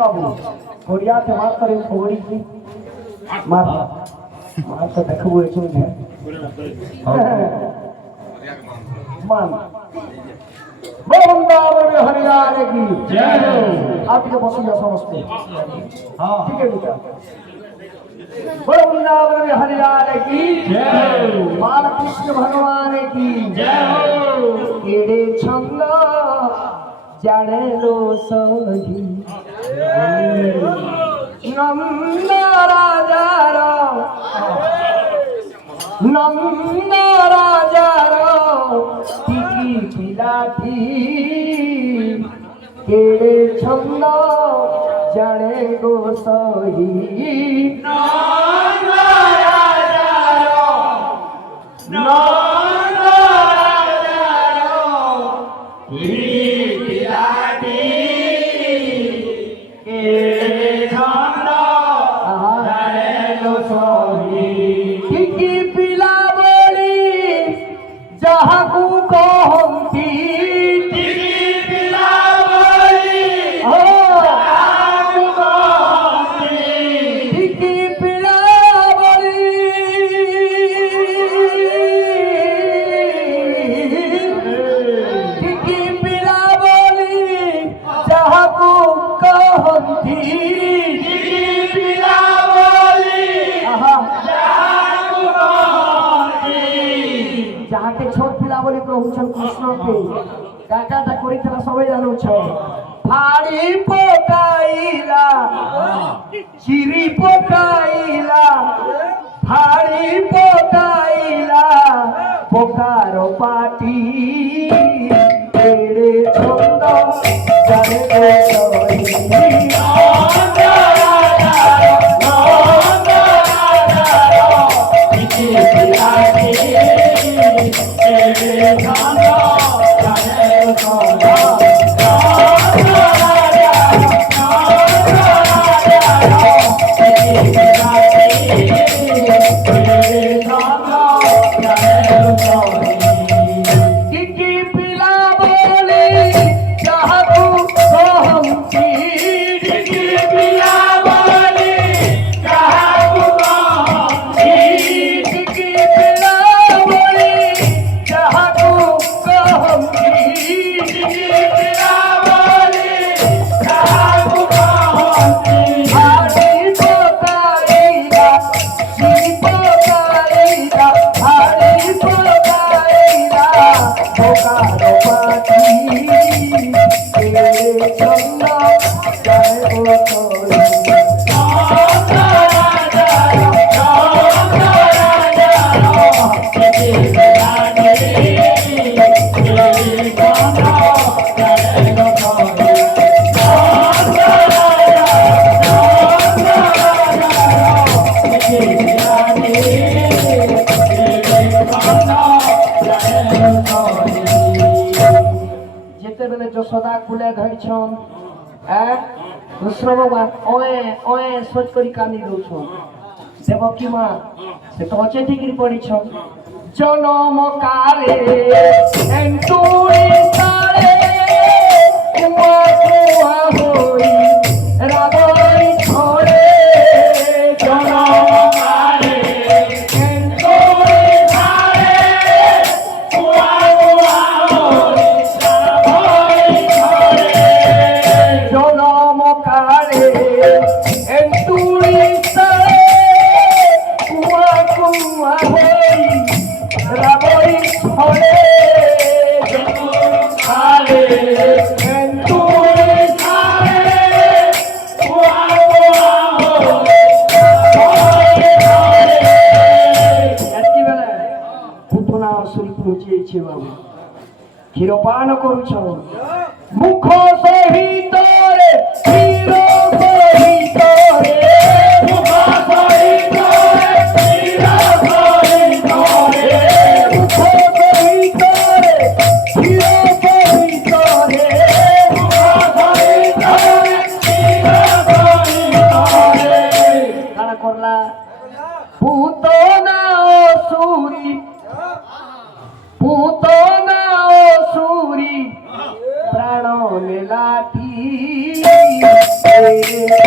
बाबू Korea के मार करे फोड़ी की मार मार तो देखबो एचो है मान वृंदावन हरियाण की जय आपके बसिया समझते हां ठीक है बेटा वृंदावन हरियाण की जय बालकृष्ण भगवान की जय केड़े छंद जाने लो सही नंद राजा टिकी पिलाठी केड़े छंद जाने गो सही नंद राजा छोट पिला बोली कहूछन कृष्ण के काकाटा करितला सबे जानु छ फाड़ी पकाइला चिरी पकाइला फाड़ी पकाइला पोकारो पाटी तेरे छंद जाने दो सदा कुले घर छन दूसरा बाबा ओए ओए सोच करी कानी दउ छ देवकी मां से तो अचे ठिकरी पड़ी छ जनम काले एंटुरी सारे कुआ कुआ होई राबई छोड़े जनम काले एंटुरी सारे कुआ कुआ होई ক্ষীরপান করুছ মুখ সহিত রে ক্ষীর সহিত রে মুখ সহিত রে ক্ষীর সহিত রে মুখ সহিত রে ক্ষীর সহিত রে মুখ সহিত রে ক্ষীর সহিত রে কানা করলা পুতনা অসুরি পুতনা অসুরি প্রাণ লাঠি Oh,